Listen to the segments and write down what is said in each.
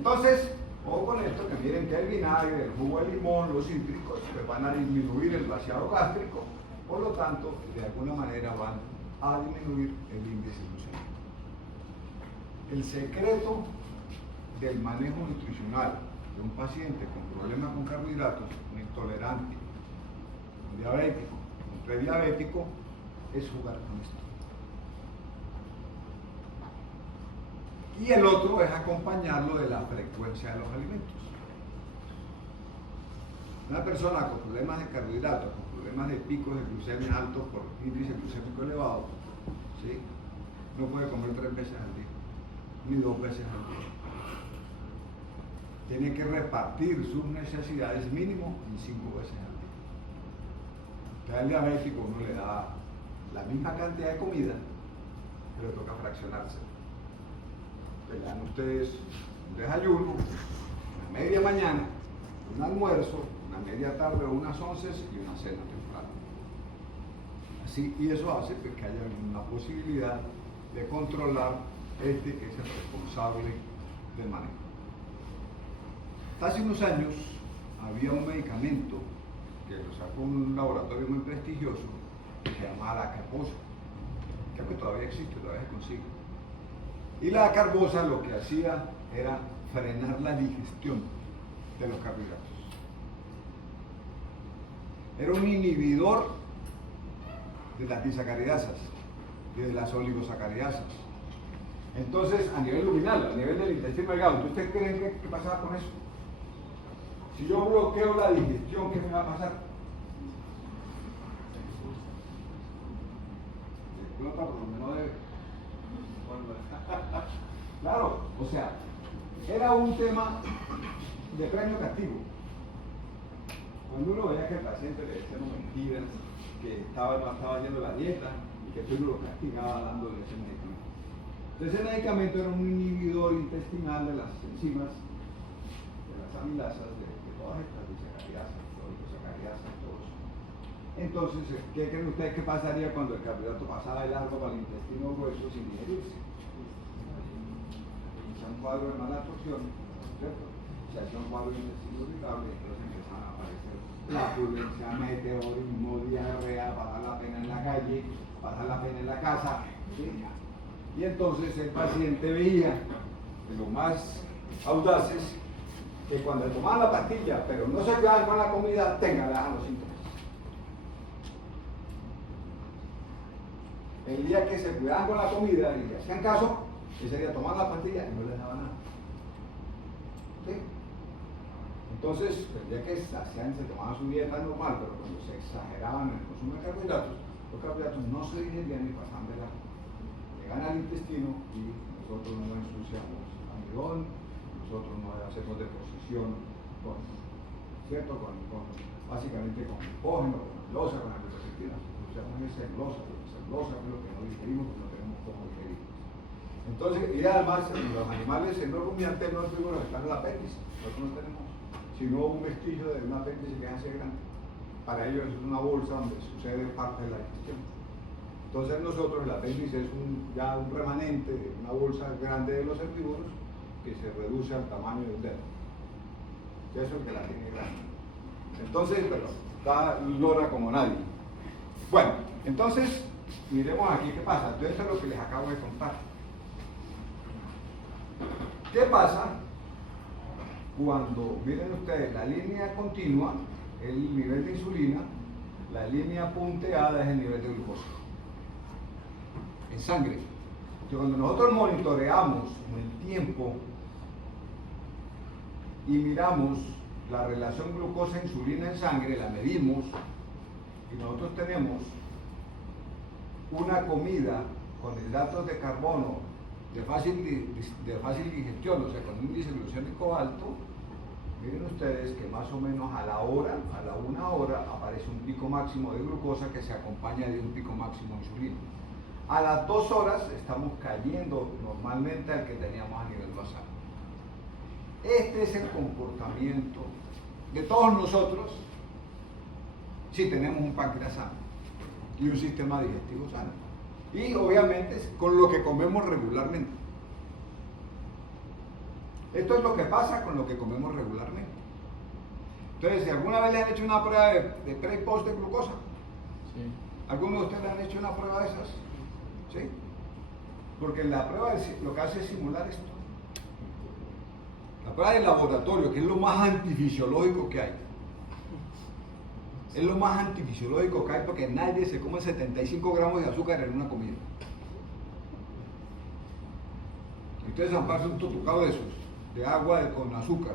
Entonces, ojo con esto, que miren que el vinagre, el jugo de limón, los cítricos, pues van a disminuir el vaciado gástrico, por lo tanto, de alguna manera van a disminuir el índice glucémico. El secreto del manejo nutricional de un paciente con problemas con carbohidratos, un intolerante, un diabético, un prediabético, es jugar con esto. Y el otro es acompañarlo de la frecuencia de los alimentos. Una persona con problemas de carbohidratos, con problemas de picos de glucemia altos por índice glucémico elevado, ¿sí?, no puede comer 3 veces al día, ni 2 veces al día. Tiene que repartir sus necesidades mínimo en 5 veces al día. Entonces al diabético uno le da la misma cantidad de comida, pero toca fraccionarse. Le dan ustedes un desayuno, una media mañana, un almuerzo, una media tarde o unas 11 y una cena temprana. Así, y eso hace pues, que haya una posibilidad de controlar que es el responsable del manejo. Hace unos años había un medicamento que lo sacó un laboratorio muy prestigioso que se llamaba la carbosa. Creo que todavía existe, todavía se consigue. Y la carbosa lo que hacía era frenar la digestión de los carbohidratos. Era un inhibidor de las disacaridasas y de las oligosacaridasas. Entonces, a nivel luminal, a nivel del intestino delgado, ¿ustedes creen qué pasaba con eso? Si yo bloqueo la digestión, ¿qué me va a pasar? Explota por donde no debe. Claro, o sea, era un tema de premio castigo. Cuando uno veía que el paciente le decía mentiras, que no estaba haciendo la dieta y que uno lo castigaba dándole ese medicamento. Entonces, ese medicamento era un inhibidor intestinal de las enzimas, de las amilasas, de todas estas disacaridasas, oligosacaridasas, todo eso. Entonces, ¿qué creen ustedes que pasaría cuando el carbohidrato pasaba de largo para el intestino grueso sin digerirse? Se hacía un cuadro de mala absorción, ¿cierto? Se hacía un cuadro de intestino irritable, entonces empezaban a aparecer flatulencia, meteorismo, diarrea, pasar la pena en la calle, pasar la pena en la casa, ¿sí? Y entonces el paciente veía, de lo más audaces, que cuando tomaban la pastilla, pero no se cuidaban con la comida, le daban los síntomas. El día que se cuidaban con la comida y le hacían caso, ese día tomaban la pastilla y no les daba nada. ¿Sí? Entonces, el día que se tomaban su dieta normal, pero cuando se exageraban en el consumo de carbohidratos, los carbohidratos no se digerían y pasaban de largo. Llegan al intestino y nosotros no ensuciamos almidón, nosotros no hacemos deposición ¿cierto? Básicamente con glucógeno, con losa, con amilopectina. Usamos esa losa, que es lo que no digerimos, porque no tenemos cómo digerir. Entonces, y además, los animales, en los rumiantes, no tuvimos están en el apéndice, nosotros no tenemos, sino un vestigio de un apéndice que hace grande. Para ellos es una bolsa donde sucede parte de la digestión. Entonces, nosotros el apéndice es ya un remanente de una bolsa grande de los herbívoros que se reduce al tamaño de un dedo. Eso es el que la tiene grande. Entonces, pero está lora como nadie. Bueno, entonces, miremos aquí qué pasa. Entonces, esto es lo que les acabo de contar. ¿Qué pasa cuando, miren ustedes, la línea continua, el nivel de insulina, la línea punteada es el nivel de glucosa en sangre? Entonces, cuando nosotros monitoreamos el tiempo y miramos la relación glucosa-insulina en sangre, la medimos, y nosotros tenemos una comida con hidratos de carbono de fácil digestión, o sea, con un índice glucémico alto, miren ustedes que más o menos a la 1 hora, aparece un pico máximo de glucosa que se acompaña de un pico máximo de insulina. A las 2 horas estamos cayendo normalmente al que teníamos a nivel basal. Este es el comportamiento de todos nosotros si tenemos un páncreas sano y un sistema digestivo sano. Y obviamente con lo que comemos regularmente. Esto es lo que pasa con lo que comemos regularmente. Entonces, si alguna vez le han hecho una prueba de pre y post de glucosa, Sí. ¿algunos de ustedes le han hecho una prueba de esas? ¿Sí? Porque la prueba lo que hace es simular esto. La prueba del laboratorio, que es lo más antifisiológico que hay. Es lo más antifisiológico que hay porque nadie se come 75 gramos de azúcar en una comida. Ustedes zamparse un tutucado de esos, de agua con azúcar,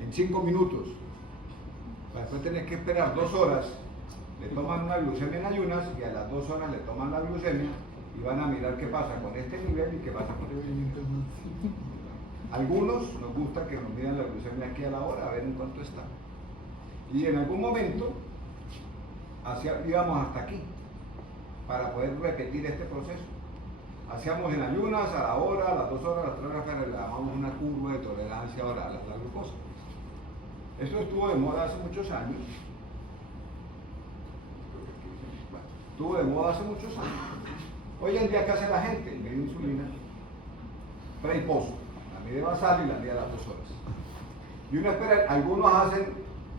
en 5 minutos, para después tener que esperar 2 horas, le toman una glucemia en ayunas y a las 2 horas le toman la glucemia y van a mirar qué pasa con este nivel y qué pasa con este nivel. Algunos nos gusta que nos midan la glucemia aquí a la hora, a ver en cuánto está. Y en algún momento íbamos hasta aquí, para poder repetir este proceso. Hacíamos en ayunas, a la hora, a las 2 horas, a las 3 horas, pero le llamamos una curva de tolerancia oral a la glucosa. Esto estuvo de moda hace muchos años. Estuvo de moda hace muchos años. Hoy en día, ¿qué hace la gente? Mide insulina, pre y post. La mide basal y la mide a las 2 horas. Y uno espera, algunos hacen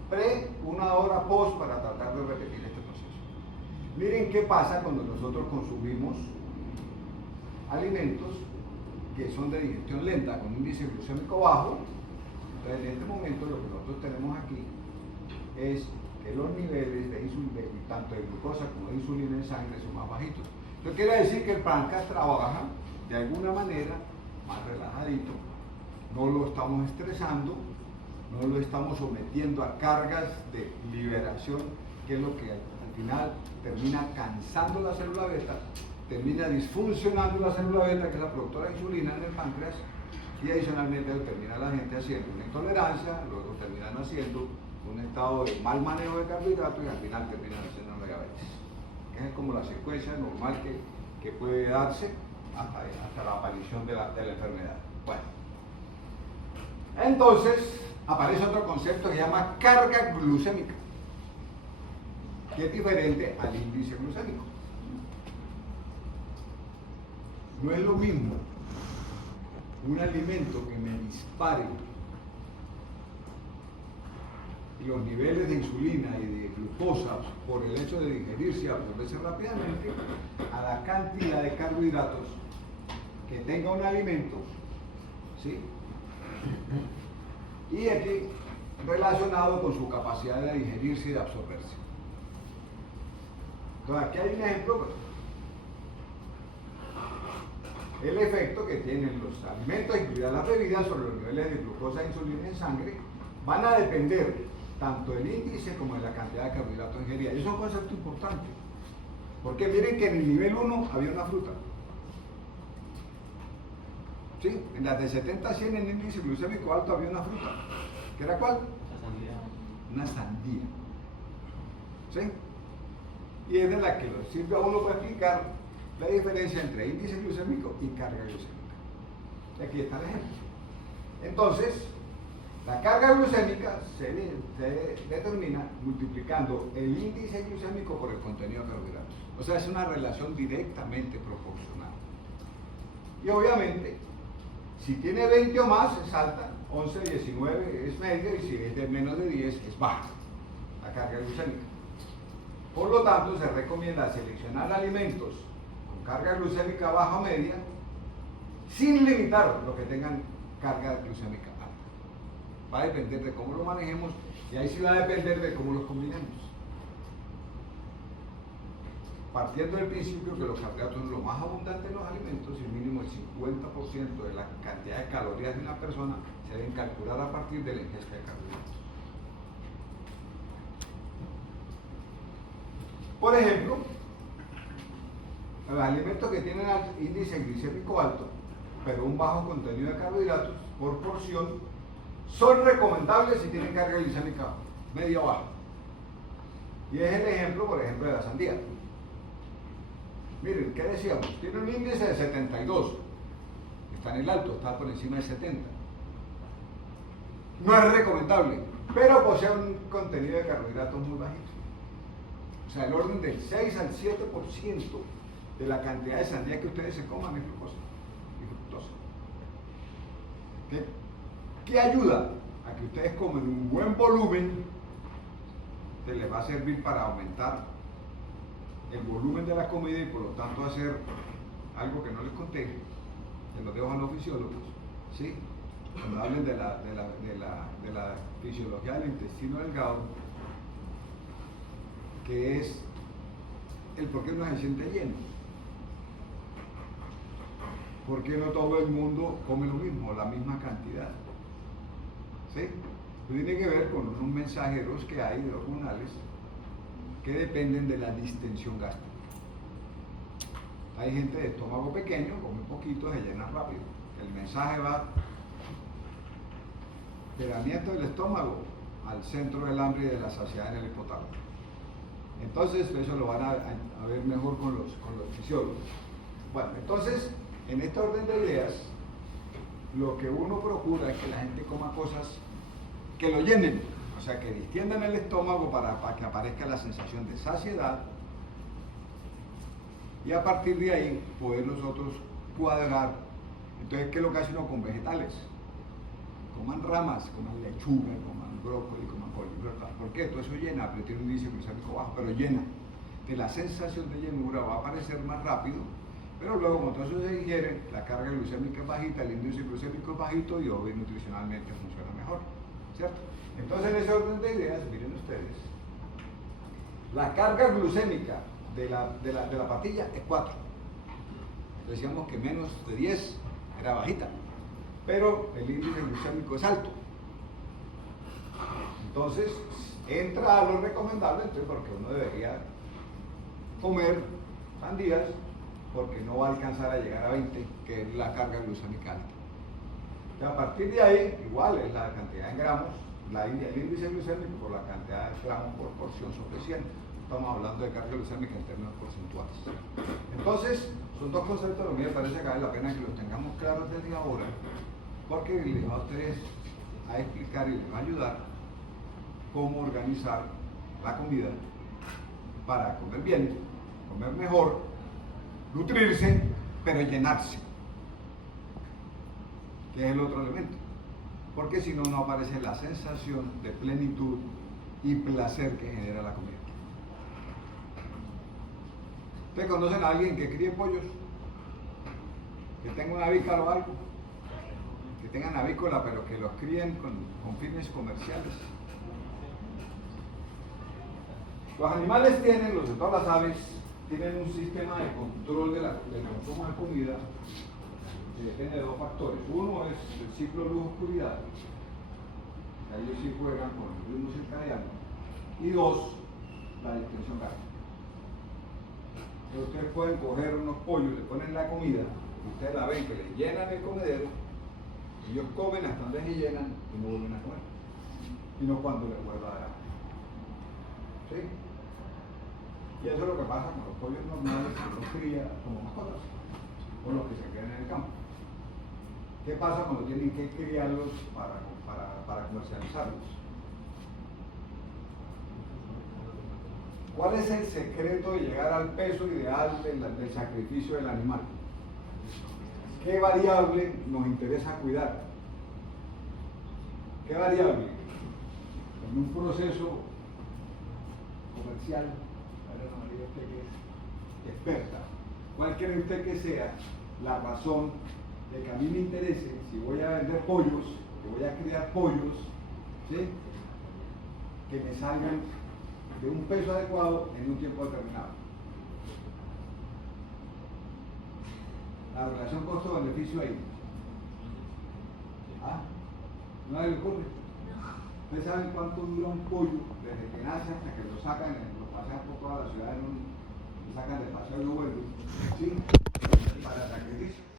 pre, 1 hora post para tratar de repetir este proceso. Miren qué pasa cuando nosotros consumimos alimentos que son de digestión lenta con índice glucémico bajo. Entonces, en este momento lo que nosotros tenemos aquí es que los niveles de insulina, tanto de glucosa como de insulina en sangre, son más bajitos. Esto quiere decir que el páncreas trabaja de alguna manera más relajadito, no lo estamos estresando, no lo estamos sometiendo a cargas de liberación, que es lo que al final termina cansando la célula beta, termina disfuncionando la célula beta, que es la productora de insulina en el páncreas, y adicionalmente termina la gente haciendo una intolerancia, luego terminan haciendo un estado de mal manejo de carbohidratos y al final terminan haciendo una diabetes. Es como la secuencia normal que puede darse hasta la aparición de la enfermedad. Bueno, entonces aparece otro concepto que se llama carga glucémica, que es diferente al índice glucémico. No es lo mismo un alimento que me dispare los niveles de insulina y de glucosa por el hecho de digerirse y absorberse rápidamente, a la cantidad de carbohidratos que tenga un alimento, ¿sí? Y aquí relacionado con su capacidad de digerirse y de absorberse. Entonces aquí hay un ejemplo, pues, el efecto que tienen los alimentos, incluidas las bebidas, sobre los niveles de glucosa e insulina en sangre, van a depender tanto del índice como de la cantidad de carbohidratos ingeridos. Y eso es un concepto importante, porque miren que en el nivel 1 había una fruta. ¿Sí? En las de 70 a 100 en índice glucémico alto había una fruta. ¿Qué era cuál? Una sandía. ¿Sí? Y es de la que nos sirve a uno para explicar la diferencia entre índice glucémico y carga glucémica. Y aquí está el ejemplo. Entonces, la carga glucémica se determina multiplicando el índice glucémico por el contenido de carbohidratos. O sea, es una relación directamente proporcional. Y obviamente, si tiene 20 o más es alta, 11, 19 es media y si es de menos de 10 es baja la carga glucémica. Por lo tanto, se recomienda seleccionar alimentos con carga glucémica baja o media sin limitar lo que tengan carga glucémica alta. Va a depender de cómo lo manejemos y ahí sí va a depender de cómo los combinemos. Partiendo del principio que los carbohidratos son lo más abundante en los alimentos y mínimo el 50% de la cantidad de calorías de una persona se deben calcular a partir de la ingesta de carbohidratos. Por ejemplo, los alimentos que tienen índice glicémico alto, pero un bajo contenido de carbohidratos por porción, son recomendables si tienen carga glicémica media o baja. Y es el ejemplo, por ejemplo, de la sandía. Miren, ¿qué decíamos? Tiene un índice de 72. Está en el alto, está por encima de 70. No es recomendable, pero posee un contenido de carbohidratos muy bajito. O sea, el orden del 6 al 7% de la cantidad de sandía que ustedes se coman es glucosa y fructosa. ¿Qué? ¿Qué ayuda? A que ustedes comen un buen volumen, que les va a servir para aumentar el volumen de la comida y por lo tanto hacer algo que no les conté, que los dejo a los fisiólogos, ¿sí? Cuando hablen de la fisiología del intestino delgado, que es el por qué uno se siente lleno. ¿Por qué no todo el mundo come lo mismo, la misma cantidad? ¿Sí? Esto tiene que ver con unos mensajeros que hay de hormonales que dependen de la distensión gástrica. Hay gente de estómago pequeño, come poquito, se llena rápido. El mensaje va del aliento del estómago al centro del hambre y de la saciedad en el hipotálamo. Entonces, eso lo van a ver mejor con los fisiólogos. Bueno, entonces, en este orden de ideas, lo que uno procura es que la gente coma cosas que lo llenen, o sea, que distiendan el estómago para que aparezca la sensación de saciedad y a partir de ahí poder nosotros cuadrar. Entonces, ¿qué es lo que hace uno con vegetales? Coman ramas, coman lechuga, coman brócoli, coman coliflor. ¿Por qué? Todo eso llena, pero tiene un índice glucémico bajo, pero llena. De la sensación de llenura va a aparecer más rápido, pero luego como todo eso se digiere, la carga glucémica es bajita, el índice glucémico es bajito y obvio nutricionalmente funciona mejor, ¿cierto? Entonces, en ese orden de ideas, miren ustedes, la carga glucémica de la pastilla es 4. Decíamos que menos de 10 era bajita, pero el índice glucémico es alto. Entonces, entra a lo recomendable, entonces, porque uno debería comer sandías, porque no va a alcanzar a llegar a 20, que es la carga glucémica alta. Y a partir de ahí, igual es la cantidad en gramos, el índice glucémico por la cantidad de gramos por porción sobre 100. Estamos hablando de carga glucémica en términos porcentuales. Entonces, son dos conceptos que a mí me parece que vale la pena que los tengamos claros desde ahora, porque les va a ustedes a explicar y les va a ayudar cómo organizar la comida para comer bien, comer mejor, nutrirse, pero llenarse, que es el otro elemento. Porque si no, no aparece la sensación de plenitud y placer que genera la comida. ¿Ustedes conocen a alguien que críe pollos? Que tenga una avícola o algo, que tengan avícola pero que los críen con fines comerciales. Los animales tienen, los de todas las aves, tienen un sistema de control del consumo de comida que depende de dos factores. Uno es el ciclo luz-oscuridad, ellos sí juegan con el ritmo circadiano, y dos, la distensión gástrica. Ustedes pueden coger unos pollos, le ponen la comida, ustedes la ven que les llenan el comedero, ellos comen hasta donde se llenan y no vuelven a comer, y no cuando les vuelva a dar hambre. ¿Sí? Y eso es lo que pasa con los pollos normales que los cría como mascotas, o los que se crían en el campo. ¿Qué pasa cuando tienen que criarlos para comercializarlos? ¿Cuál es el secreto de llegar al peso ideal del sacrificio del animal? ¿Qué variable nos interesa cuidar? ¿Qué variable? En un proceso comercial, María, usted que es experta, ¿cuál cree usted que sea la razón de que a mí me interese, si voy a vender pollos, que voy a criar pollos, ¿sí?, que me salgan de un peso adecuado en un tiempo determinado? La relación costo-beneficio ahí. ¿Ah? ¿No le ocurre? ¿Ustedes saben cuánto dura un pollo desde que nace hasta que lo sacan, lo pasean por toda la ciudad, lo sacan de paseo y lo vuelven? ¿Sí? Para sacrificio.